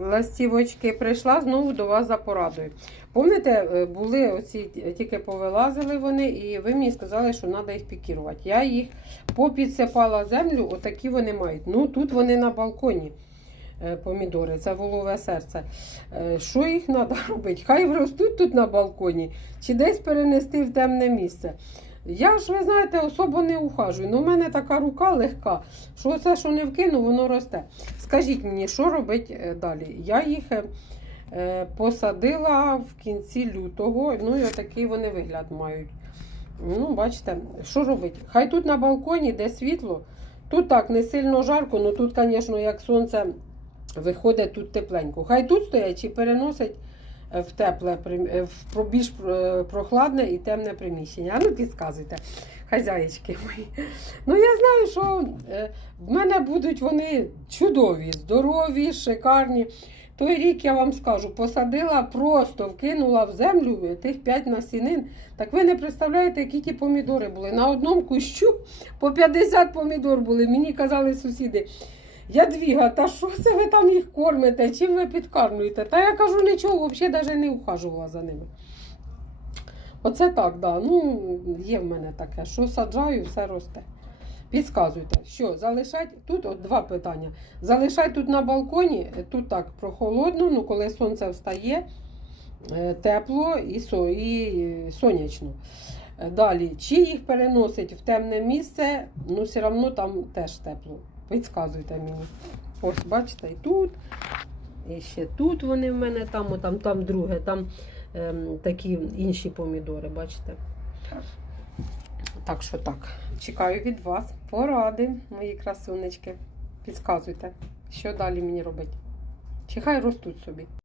ластівочки, прийшла знову до вас за порадою. Пам'ятаєте, е, були оці тільки повилазили вони, і ви мені сказали, що треба їх пікірувати. Я їх попідсипала землю, отакі вони мають. Ну тут вони на балконі. е, Помідори, це волове серце. Е, Що їх треба робити? Хай ростуть тут на балконі, чи десь перенести в темне місце. Я ж, ви знаєте, особо не ухажую. Ну, у мене така рука легка, що це, що не вкину, воно росте. Скажіть мені, що робити далі? Я їх е, е, посадила в кінці лютого, ну і отакий вони вигляд мають. Ну, бачите, що робити? Хай тут на балконі, де світло, тут так не сильно жарко, ну тут, звісно, як сонце виходить, тут тепленько. Хай тут стоять чи переносить е, в тепле, е, в більш е, прохладне і темне приміщення. А ну підказуйте, хазяїчки мої. Ну я знаю, що е, в мене будуть вони чудові, здорові, шикарні. Той рік я вам скажу, посадила, просто вкинула в землю тих 5 насінин. Так ви не представляєте, які ті помідори були. На одному кущу по 50 помідор були. Мені казали сусіди. Ядвіга, та що це ви там їх кормите? Чим ви підкармлюєте? Та я кажу нічого, взагалі навіть не ухажувала за ними. Оце так, да. Ну, є в мене таке, що саджаю, все росте. Підказуйте, що залишать тут от два питання. Залишать тут на балконі, тут так прохолодно, ну коли сонце встає, е, тепло і, со, і е, сонячно. Далі, чи їх переносить в темне місце, ну все одно там теж тепло. Підказуйте мені. Ось, бачите, і тут, і ще тут вони в мене, там, там, там друге, там ем, такі інші помідори, бачите. Так що так, чекаю від вас поради, мої красунечки. Підказуйте, що далі мені робити. Чи хай ростуть собі.